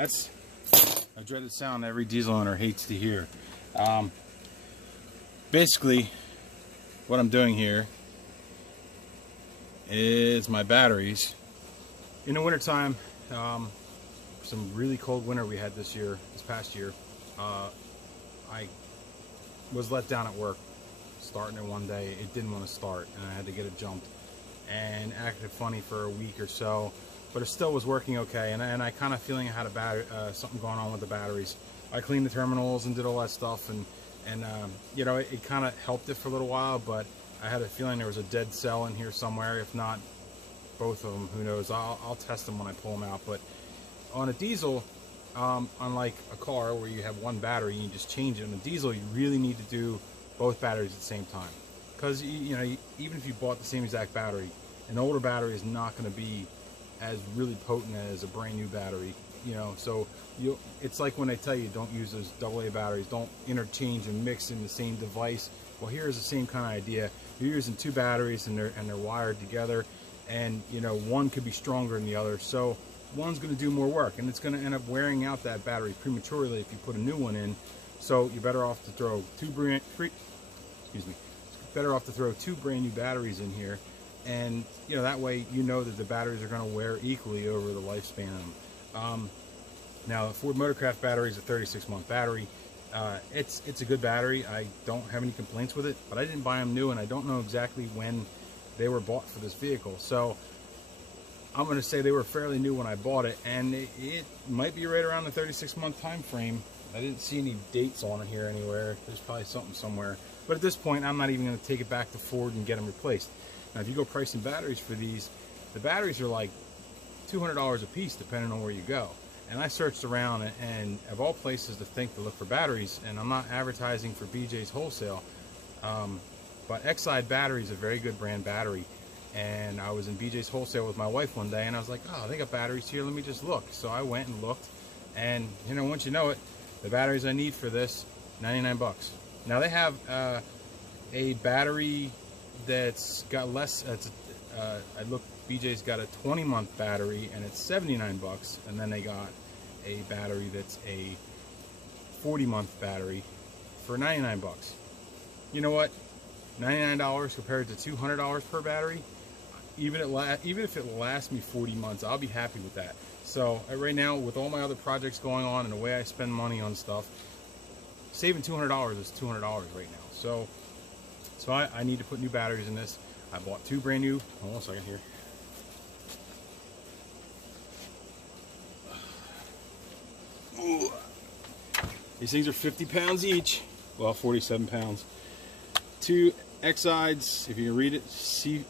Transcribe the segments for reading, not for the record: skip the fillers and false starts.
That's a dreaded sound every diesel owner hates to hear. Basically, what I'm doing here is my batteries. In the wintertime, some really cold winter we had this past year, I was let down at work starting it one day. It didn't want to start and I had to get it jumped and acted funny for a week or so, but it still was working okay, and I kind of feeling I had something going on with the batteries. I cleaned the terminals and did all that stuff, and you know, it kind of helped it for a little while, but I had a feeling there was a dead cell in here somewhere, if not both of them, who knows. I'll test them when I pull them out. But on a diesel, unlike a car where you have one battery and you just change it, on a diesel you really need to do both batteries at the same time, because you know, even if you bought the same exact battery, an older battery is not going to be as really potent as a brand new battery, you know. So it's like when they tell you don't use those AA batteries, don't interchange and mix in the same device. Well, here's the same kind of idea. You're using two batteries and they're wired together, and you know, one could be stronger than the other, so one's going to do more work, and it's going to end up wearing out that battery prematurely if you put a new one in. So you're better off to throw two brand new batteries in here, and you know, that way you know that the batteries are going to wear equally over the lifespan of them. Now, the Ford Motorcraft battery is a 36-month battery. It's a good battery. I don't have any complaints with it, but I didn't buy them new, and I don't know exactly when they were bought for this vehicle. So I'm going to say they were fairly new when I bought it, and it might be right around the 36-month time frame. I didn't see any dates on it here anywhere. There's probably something somewhere. But at this point, I'm not even going to take it back to Ford and get them replaced. Now, if you go pricing batteries for these, the batteries are like $200 a piece depending on where you go. And I searched around, and of all places to look for batteries, and I'm not advertising for BJ's Wholesale, but Exide Battery is a very good brand battery. And I was in BJ's Wholesale with my wife one day, and I was like, oh, they got batteries here, let me just look. So I went and looked, and you know, once you know it, the batteries I need for this, 99 bucks. Now they have a battery that's got less. I looked. BJ's got a 20-month battery, and it's 79 bucks. And then they got a battery that's a 40-month battery for 99 bucks. You know what? $99 compared to $200 per battery. Even if it lasts me 40 months, I'll be happy with that. So right now, with all my other projects going on and the way I spend money on stuff, saving $200 is $200 right now. So I need to put new batteries in this. I bought two brand new. Hold on a second here. Ooh. These things are 50 pounds each. Well, 47 pounds. Two Exides, if you can read it,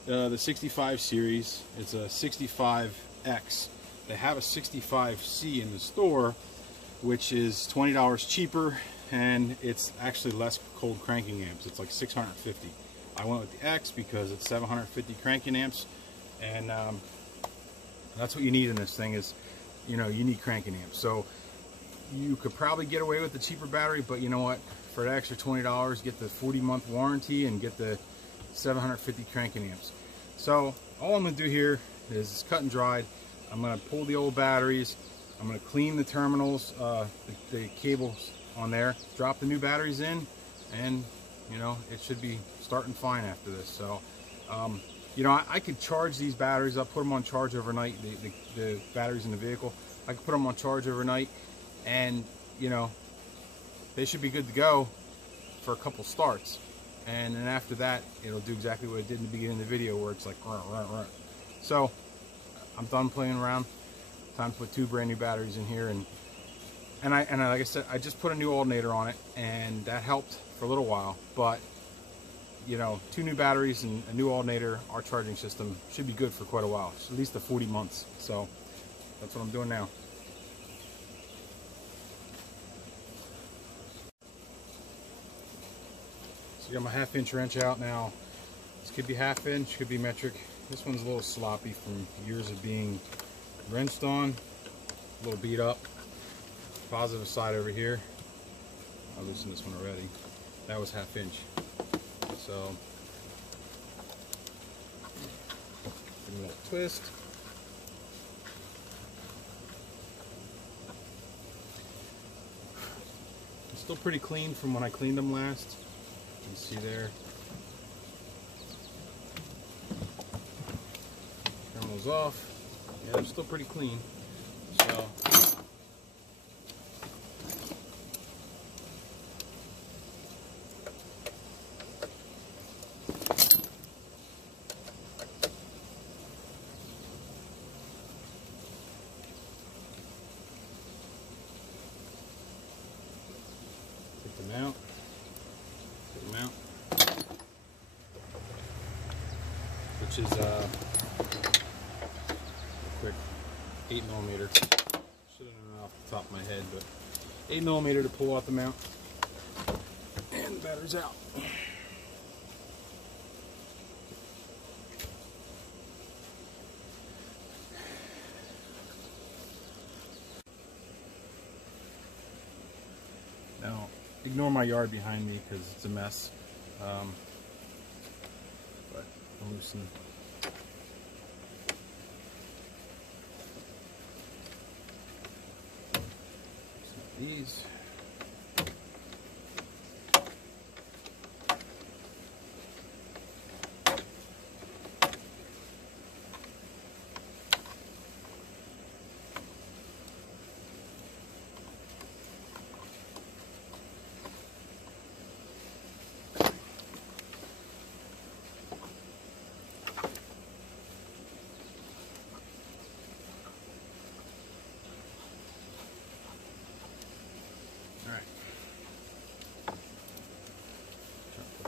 the 65 series. It's a 65X. They have a 65C in the store, which is $20 cheaper, and it's actually less cold cranking amps. It's like 650. I went with the X because it's 750 cranking amps, and that's what you need in this thing. Is, you know, you need cranking amps. So you could probably get away with the cheaper battery, but you know what? For the extra $20, get the 40-month warranty and get the 750 cranking amps. So all I'm going to do here is it's cut and dried. I'm going to pull the old batteries. I'm going to clean the terminals, the cables on there, drop the new batteries in, and you know, it should be starting fine after this. So you know, I could charge these batteries up, put them on charge overnight, the batteries in the vehicle. I could put them on charge overnight, and you know, they should be good to go for a couple starts, and then after that it'll do exactly what it did in the beginning of the video, where it's like run, run, run. So I'm done playing around. Time to put two brand new batteries in here, and like I said, I just put a new alternator on it, and that helped for a little while. But you know, two new batteries and a new alternator, our charging system should be good for quite a while, at least the 40 months. So that's what I'm doing now. I got my 1/2-inch wrench out now. This could be 1/2 inch, could be metric. This one's a little sloppy from years of being wrenched on, a little beat up. Positive side over here. I loosened this one already. That was 1/2 inch. So give me a little twist. Still pretty clean from when I cleaned them last. You can see there. Turn those off. Yeah, they're still pretty clean. So take them out. Take them out. Which is quick 8mm. Should have known off the top of my head, but 8mm to pull out the mount, and the battery's out. Now, ignore my yard behind me because it's a mess. But I'll loosen these.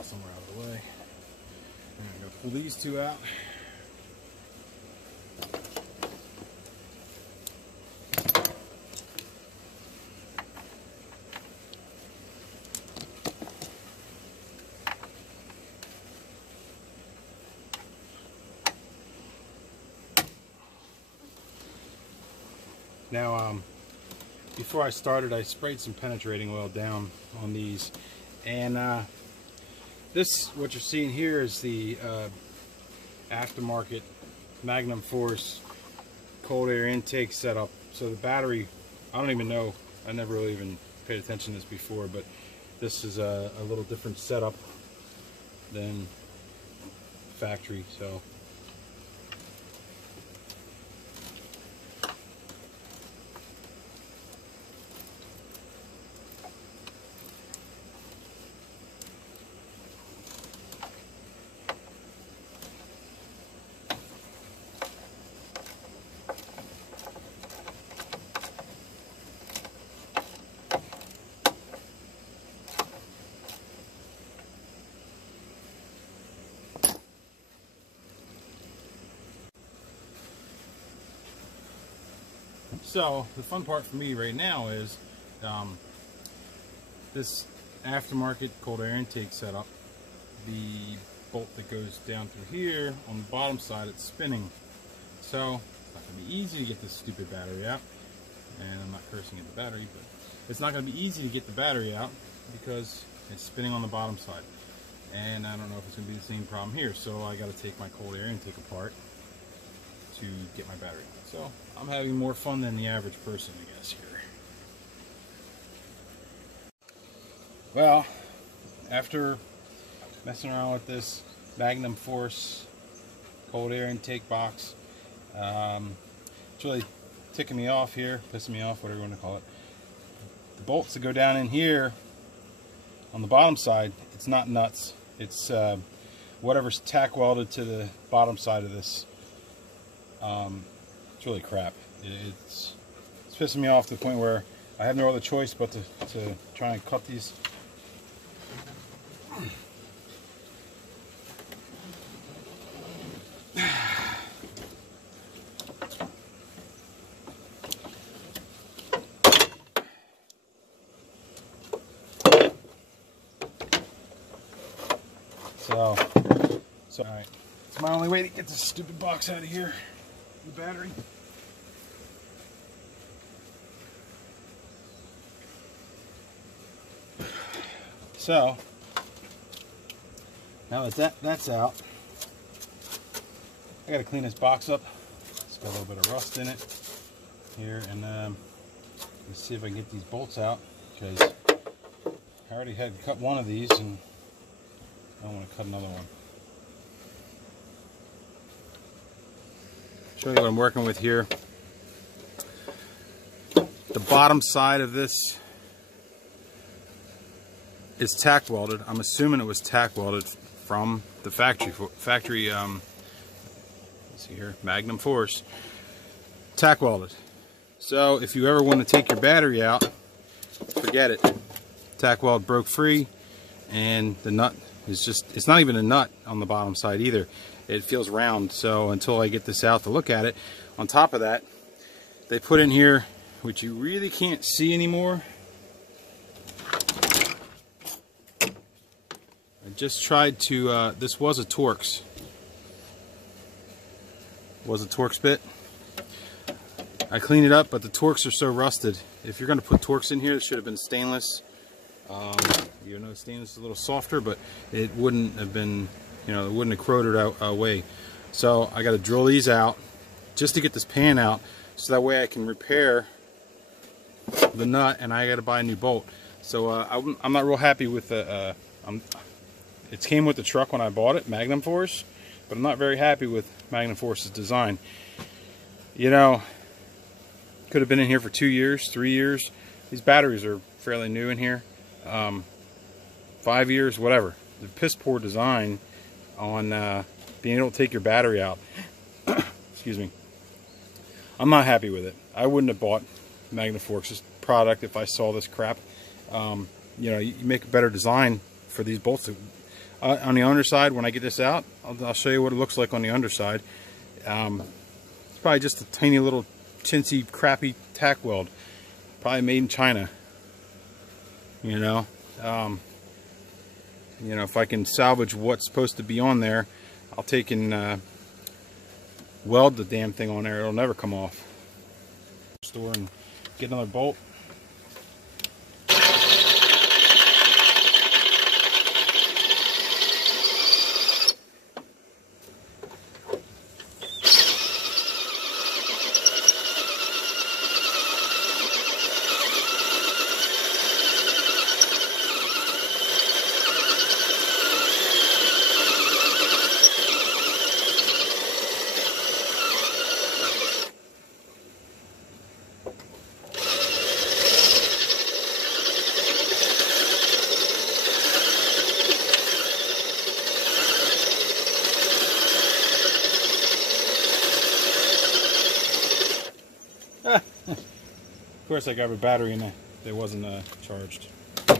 Somewhere out of the way. And I'm going to pull these two out. Now, before I started, I sprayed some penetrating oil down on these, and this, what you're seeing here, is the aftermarket Magnum Force cold air intake setup. So the battery, I don't even know, I never really even paid attention to this before, but this is a little different setup than factory. So So the fun part for me right now is this aftermarket cold air intake setup. The bolt that goes down through here on the bottom side, it's spinning. So it's not going to be easy to get this stupid battery out. And I'm not cursing at the battery, but it's not going to be easy to get the battery out because it's spinning on the bottom side. And I don't know if it's going to be the same problem here. So I got to take my cold air intake apart to get my battery out. So I'm having more fun than the average person, I guess, here. Well, after messing around with this Magnum Force cold air intake box, it's really ticking me off here, pissing me off, whatever you want to call it. The bolts that go down in here on the bottom side, it's not nuts. It's whatever's tack welded to the bottom side of this. It's really crap. It's pissing me off to the point where I have no other choice but to try and cut these. So all right, it's my only way to get this stupid box out of here. The battery. So now that that's out, I gotta clean this box up. It's got a little bit of rust in it here, and let's see if I can get these bolts out, because I already had cut one of these, and I want to cut another one. Show you what I'm working with here. The bottom side of this is tack welded. I'm assuming it was tack welded from the factory. Let's see here, Magnum Force, tack welded. So if you ever want to take your battery out, forget it. Tack weld broke free, and the nut is just—it's not even a nut on the bottom side either. It feels round. So until I get this out to look at it, on top of that, they put in here, which you really can't see anymore. I just tried to, this was a Torx. Was a Torx bit. I cleaned it up, but the Torx are so rusted. If you're going to put Torx in here, it should have been stainless. You know, stainless is a little softer, but it wouldn't have been, you know, it wouldn't have corroded away. So I got to drill these out just to get this pan out, so that way I can repair the nut, and I got to buy a new bolt. So I'm not real happy with the. It came with the truck when I bought it, Magnum Force, but I'm not very happy with Magnum Force's design. You know, could have been in here for 2 years, 3 years. These batteries are fairly new in here. 5 years, whatever. The piss poor design on being able to take your battery out. Excuse me. I'm not happy with it. I wouldn't have bought Magnum Force's product if I saw this crap. You know, you make a better design for these bolts. On the underside, when I get this out, I'll show you what it looks like on the underside. It's probably just a tiny little chintzy, crappy tack weld. Probably made in China. You know, if I can salvage what's supposed to be on there, I'll take and weld the damn thing on there. It'll never come off. Store and get another bolt. Of course, I got a battery in there that wasn't charged. All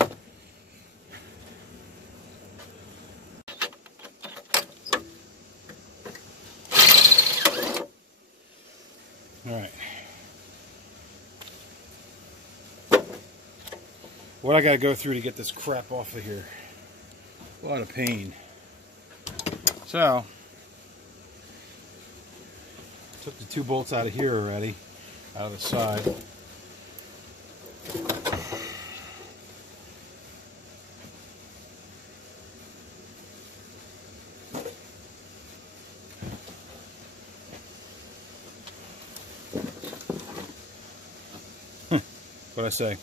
right. What I got to go through to get this crap off of here. A lot of pain. So, took the 2 bolts out of here already, out of the side. What I say.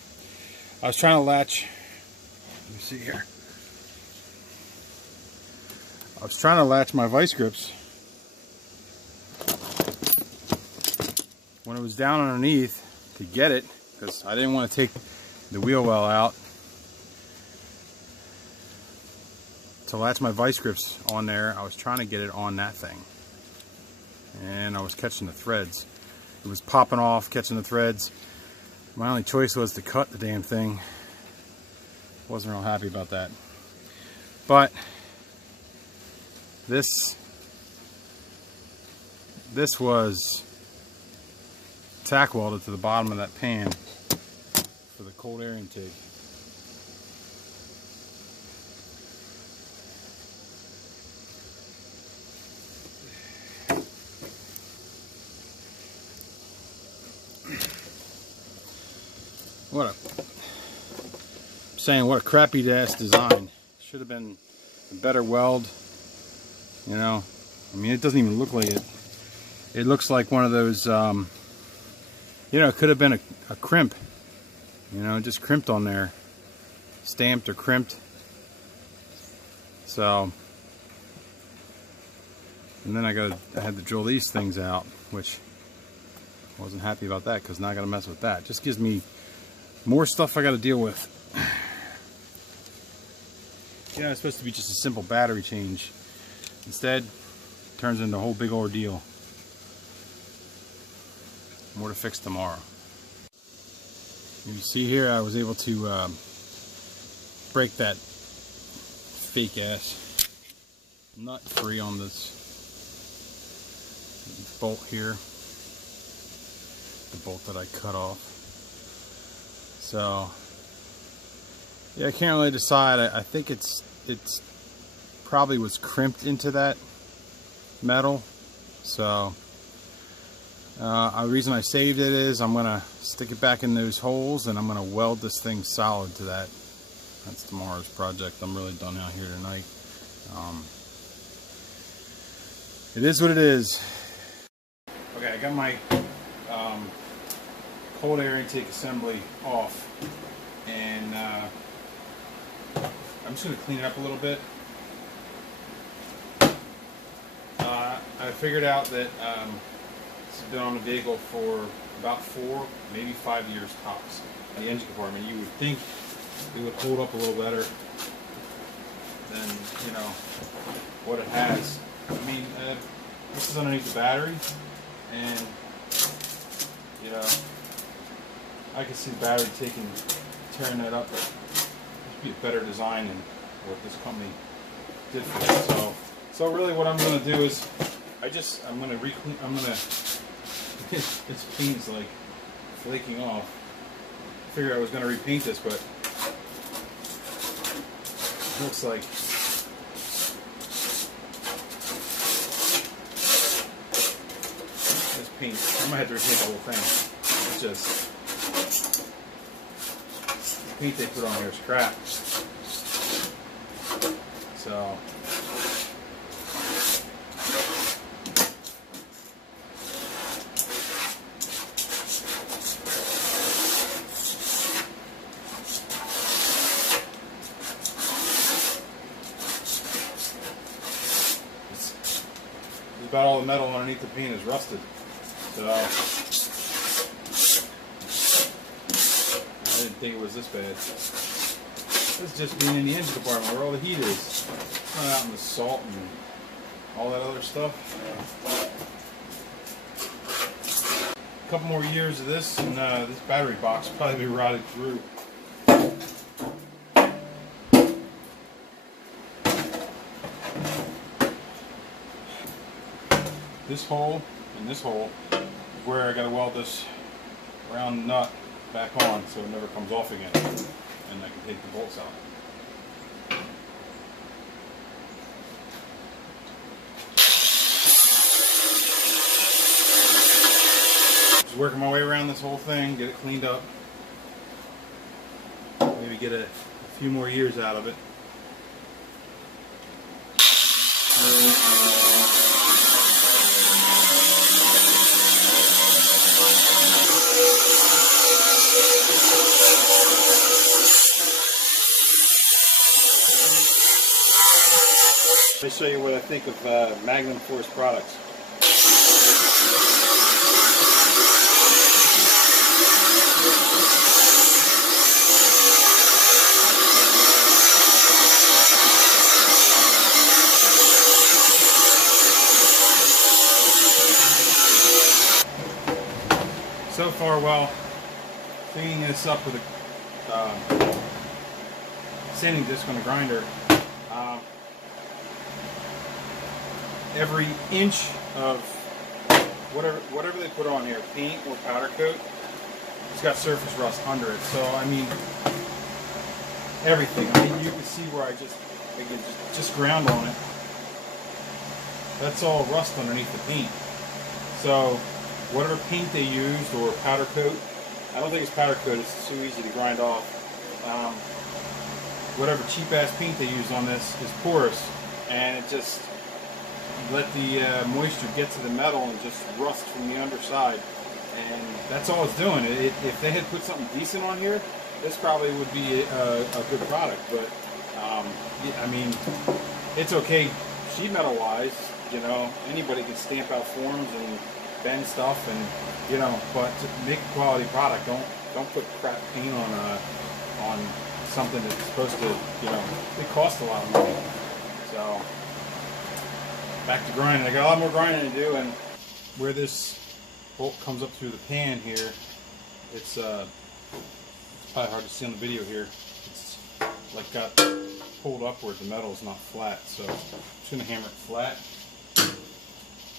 I was trying to latch. Let me see here. I was trying to latch my vice grips when it was down underneath to get it, because I didn't want to take the wheel well out to latch my vice grips on there. I was trying to get it on that thing, and I was catching the threads. It was popping off, catching the threads. My only choice was to cut the damn thing. Wasn't real happy about that. But this was tack welded to the bottom of that pan for the cold air intake. What a crappy ass design. Should have been a better weld. You know, I mean, it doesn't even look like it. It looks like one of those, you know, it could have been a crimp. You know, just crimped on there. stamped or crimped. So, and then I had to drill these things out, which I wasn't happy about that because now I got to mess with that. Just gives me more stuff I got to deal with. Yeah, it's supposed to be just a simple battery change. Instead, it turns into a whole big ordeal. More to fix tomorrow. You see here, I was able to break that fake ass nut free on this bolt here, the bolt that I cut off. So yeah, I can't really decide. I think it's probably was crimped into that metal. So the reason I saved it is I'm gonna stick it back in those holes and I'm gonna weld this thing solid to that. That's tomorrow's project. I'm really done out here tonight. It is what it is. Okay, I got my cold air intake assembly off, and I'm just going to clean it up a little bit. I figured out that this has been on the vehicle for about 4, maybe 5 years tops. The engine compartment, you would think it would hold up a little better than, you know, what it has. I mean, this is underneath the battery, and you know, I can see the battery tearing that up, but this would be a better design than what this company did for it. So really, what I'm going to do is, I'm going to re-clean. This paint is like flaking off. I figured I was going to repaint this, but it looks like this paint. I might have to repaint the whole thing. It's just the paint they put on here is crap. So about all the metal underneath the paint is rusted. So I didn't think it was this bad. This is just being in the engine compartment where all the heat is. It's not out in the salt and all that other stuff. A couple more years of this, and this battery box will probably be rotted through. This hole and this hole is where I got to weld this round nut back on so it never comes off again, and I can take the bolts out. Just working my way around this whole thing, get it cleaned up, maybe get a few more years out of it. Let me show you what I think of Magnum Force products. So far, well, cleaning this up with a sanding disc on a grinder, every inch of whatever they put on here, paint or powder coat, it's got surface rust under it. So I mean, everything. I mean, you can see where I just ground on it. That's all rust underneath the paint. So whatever paint they used or powder coat, I don't think it's powder coat. It's too easy to grind off. Whatever cheap ass paint they used on this is porous, and it just let the moisture get to the metal and just rust from the underside, and that's all it's doing. If they had put something decent on here, this probably would be a good product, but I mean, it's okay sheet metal wise. You know, anybody can stamp out forms and bend stuff, and you know, but to make a quality product, don't put crap paint on something that's supposed to, you know, it costs a lot of money. So back to grinding. I got a lot more grinding to do, and where this bolt comes up through the pan here, it's probably hard to see on the video here. It's like got pulled upward. The metal is not flat, so I'm just gonna hammer it flat.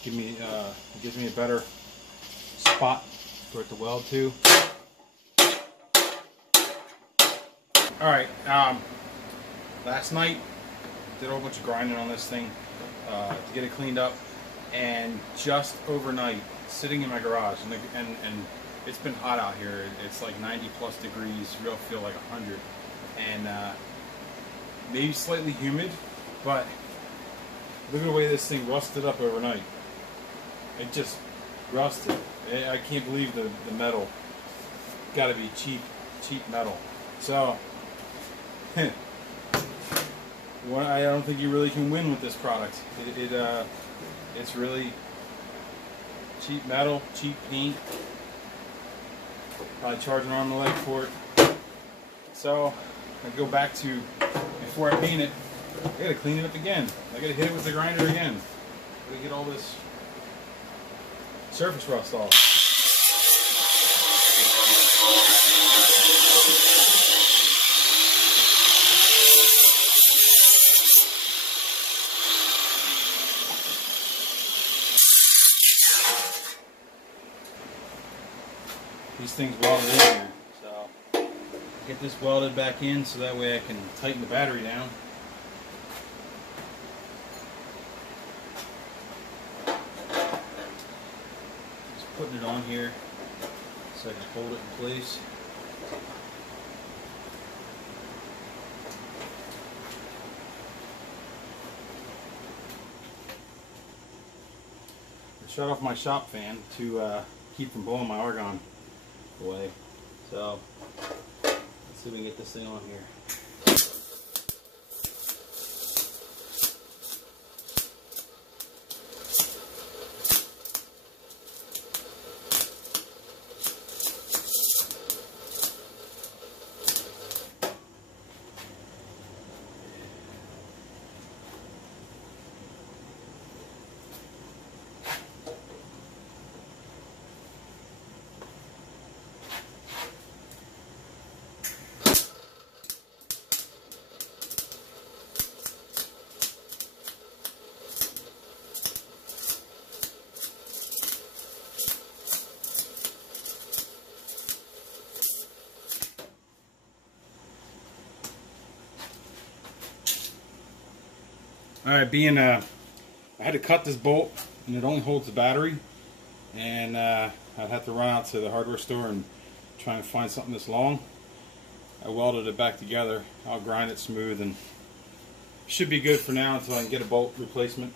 It gives me a better spot for it to weld to. All right, last night did a whole bunch of grinding on this thing to get it cleaned up, and just overnight, sitting in my garage, and it's been hot out here. It's like 90 plus degrees, real feel like 100, and maybe slightly humid, but look at the way this thing rusted up overnight. It just rusted. I can't believe the metal. Got to be cheap metal. So well, I don't think you really can win with this product. It's really cheap metal, cheap paint. Probably charge an arm and a leg for it. So I go back to, before I paint it, I gotta clean it up again. I gotta hit it with the grinder again. I gotta get all this surface rust off. These things welded in here, so get this welded back in so that way I can tighten the battery down. Just putting it on here so I can hold it in place. I shut off my shop fan to keep from blowing my argon away. So let's see if we can get this thing on here. Alright, I had to cut this bolt, and it only holds the battery, and I'd have to run out to the hardware store and try and find something this long. I welded it back together. I'll grind it smooth, and should be good for now until I can get a bolt replacement.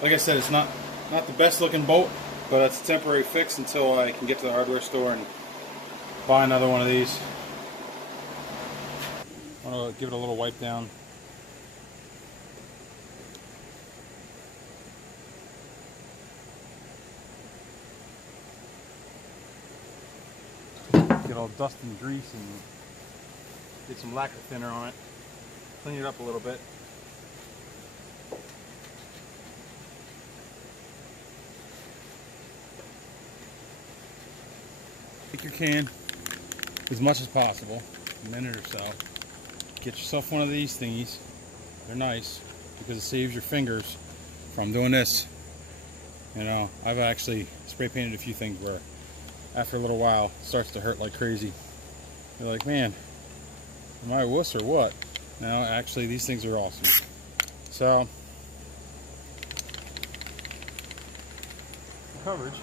Like I said, it's not the best looking bolt, but it's a temporary fix until I can get to the hardware store and buy another one of these. I'm going to give it a little wipe down. Get all dust and grease and get some lacquer thinner on it. Clean it up a little bit. Take your can as much as possible, a minute or so. Get yourself one of these thingies. They're nice because it saves your fingers from doing this. You know, I've actually spray painted a few things where after a little while it starts to hurt like crazy. You're like, man, am I a wuss or what? No, actually these things are awesome. So, coverage.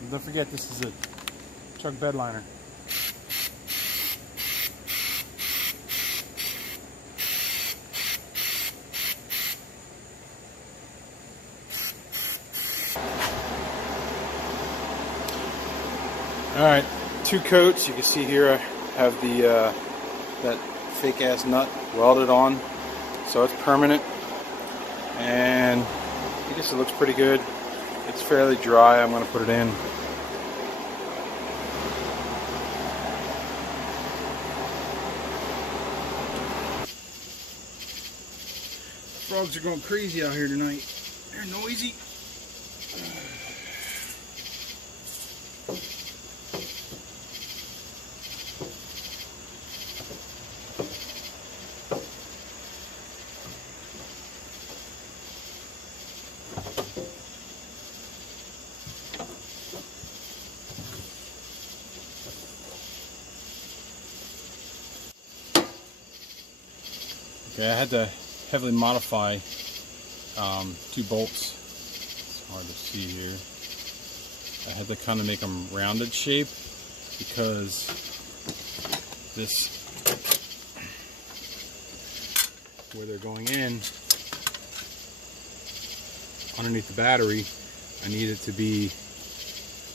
And don't forget, this is a truck bed liner. Alright, 2 coats. You can see here I have the that fake ass nut welded on, so it's permanent, and I guess it looks pretty good. It's fairly dry. I'm going to put it in. Frogs are going crazy out here tonight. They're noisy. Okay, I had to heavily modify 2 bolts. It's hard to see here. I had to kind of make them rounded shape because this, where they're going in underneath the battery, I need it to be,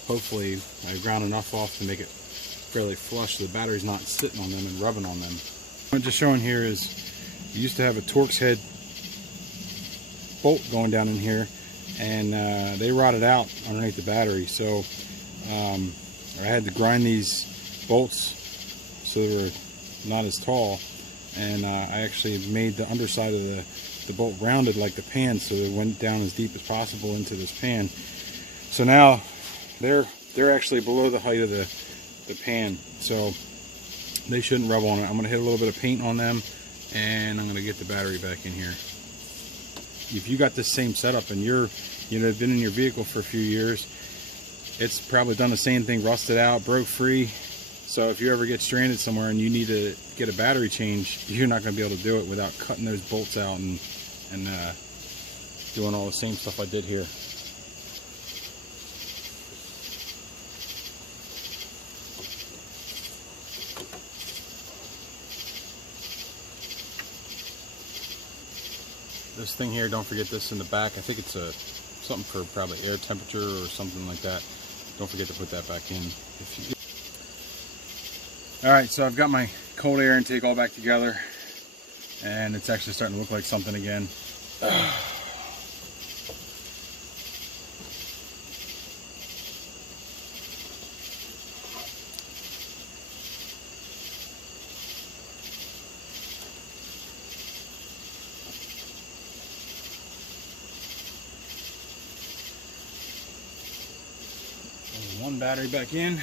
hopefully I ground enough off to make it fairly flush so the battery's not sitting on them and rubbing on them. What I'm just showing here is you used to have a Torx head bolt going down in here, and they rotted out underneath the battery, so I had to grind these bolts so they were not as tall, and I actually made the underside of the bolt rounded like the pan, so it went down as deep as possible into this pan. So now they're actually below the height of the pan, so they shouldn't rub on it. I'm going to hit a little bit of paint on them, and I'm going to get the battery back in here. If you got this same setup and you've been in your vehicle for a few years, it's probably done the same thing, rusted out, broke free. So if you ever get stranded somewhere and you need to get a battery change, you're not going to be able to do it without cutting those bolts out and doing all the same stuff I did here. This thing here, don't forget this in the back. I think it's something for probably air temperature or something like that. Don't forget to put that back in. Alright, so I've got my cold air intake all back together, and it's actually starting to look like something again. One battery back in,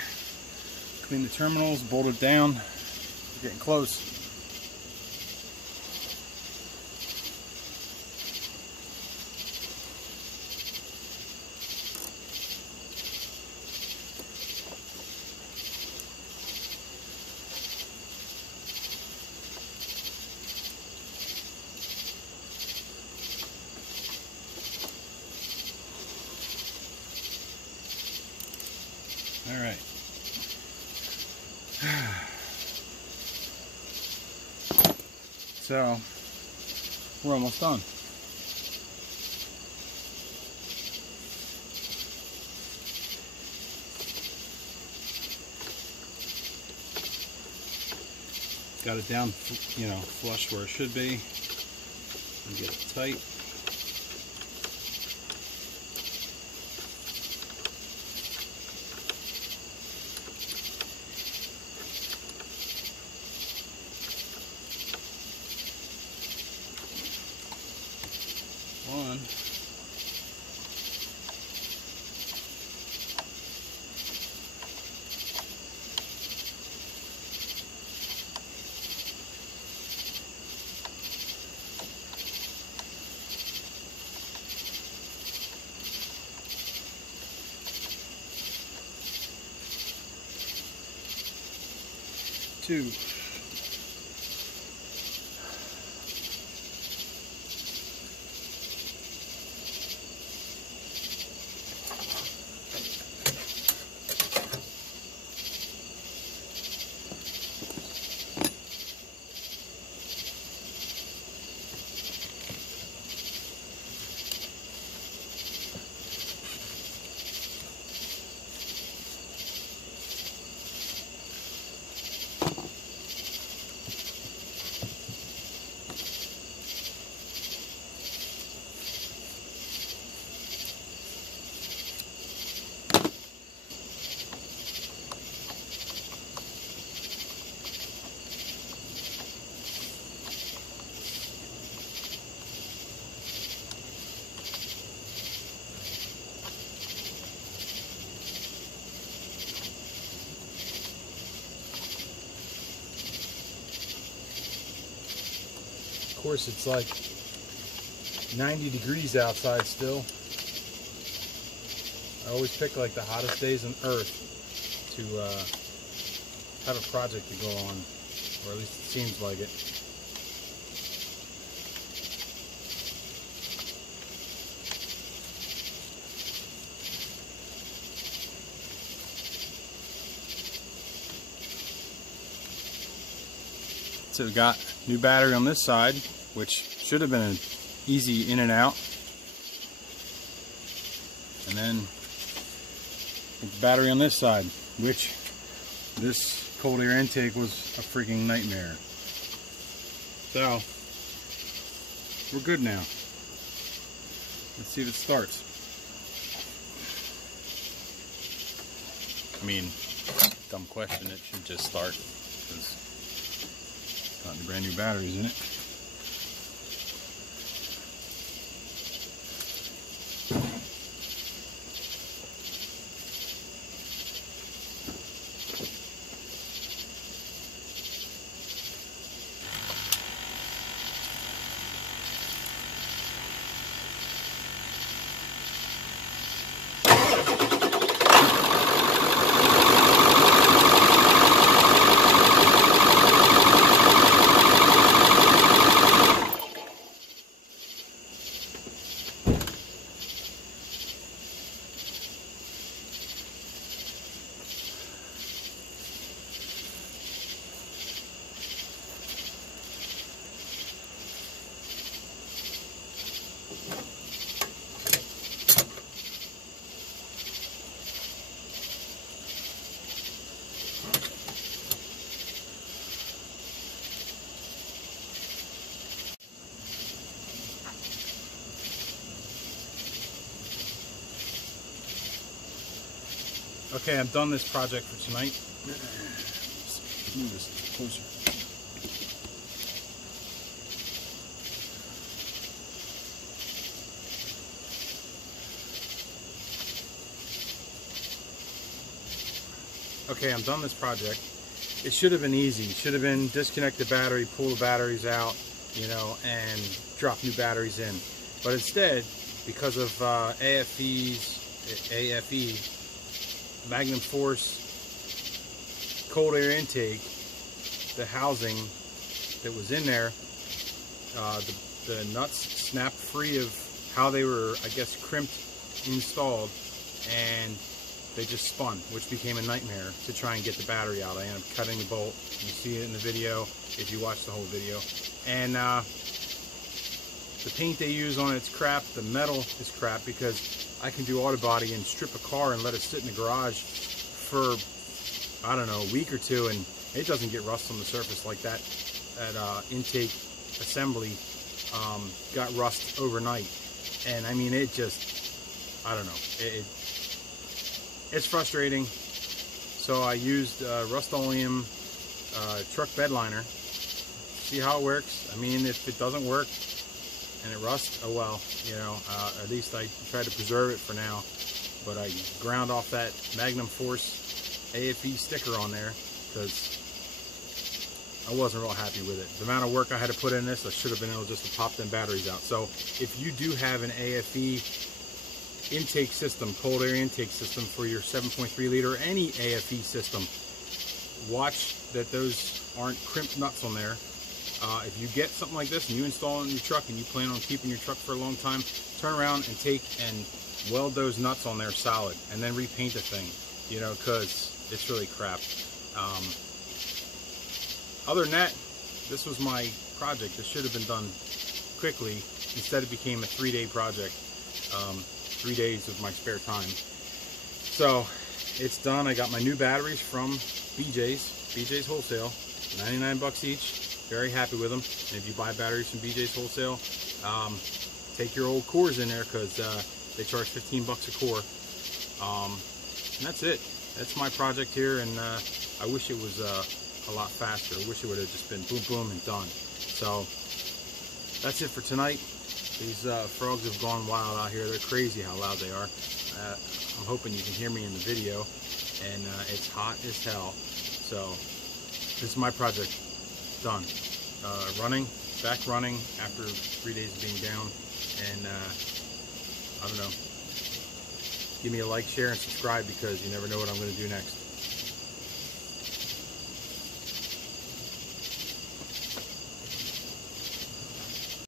clean the terminals, bolt it down. We're getting close. All right. So we're almost done. Got it down, flush where it should be, and get it tight. One. Two. course, it's like 90 degrees outside still. I always pick like the hottest days on earth to have a project to go on, or at least it seems like it. So we got new battery on this side, which should have been an easy in and out. And then the battery on this side, which this cold air intake was a freaking nightmare. So we're good now. Let's see if it starts. I mean, dumb question, it should just start, because got the brand new batteries in it. Okay, I'm done this project for tonight. Let's move this closer. Okay, I'm done this project. It should have been easy. It should have been disconnect the battery, pull the batteries out, you know, and drop new batteries in. But instead, because of AFE Magnum Force cold air intake, the housing that was in there, the nuts snapped free of how they were, I guess, crimped, installed, and they just spun, which became a nightmare to try and get the battery out. I ended up cutting the bolt. You see it in the video if you watch the whole video. And the paint they use on it's crap. The metal is crap, because I can do auto body and strip a car and let it sit in the garage for, I don't know, a week or two, and it doesn't get rust on the surface like that. That intake assembly got rust overnight. And I mean, it just, I don't know, it's frustrating. So I used Rust-Oleum truck bed liner. See how it works. I mean, if it doesn't work and it rusts, oh well, you know, at least I try to preserve it for now. But I ground off that Magnum Force AFE sticker on there because I wasn't real happy with it. The amount of work I had to put in this, I should have been able just to pop them batteries out. So if you do have an AFE intake system, cold air intake system for your 7.3 liter or any AFE system, watch that those aren't crimped nuts on there. If you get something like this and you install it in your truck and you plan on keeping your truck for a long time, turn around and take and weld those nuts on there solid and then repaint the thing, you know, because it's really crap. Other than that, this was my project. This should have been done quickly. Instead, it became a 3-day project. 3 days of my spare time. So it's done. I got my new batteries from BJ's Wholesale, 99 bucks each. Very happy with them. And if you buy batteries from BJ's Wholesale, take your old cores in there, because they charge 15 bucks a core. And that's it. That's my project here, and I wish it was a lot faster. I wish it would have just been boom boom and done. So that's it for tonight. These frogs have gone wild out here. They're crazy how loud they are. I'm hoping you can hear me in the video, and it's hot as hell. So this is my project done. Running, back running after 3 days of being down, and I don't know. Give me a like, share, and subscribe, because you never know what I'm going to do next.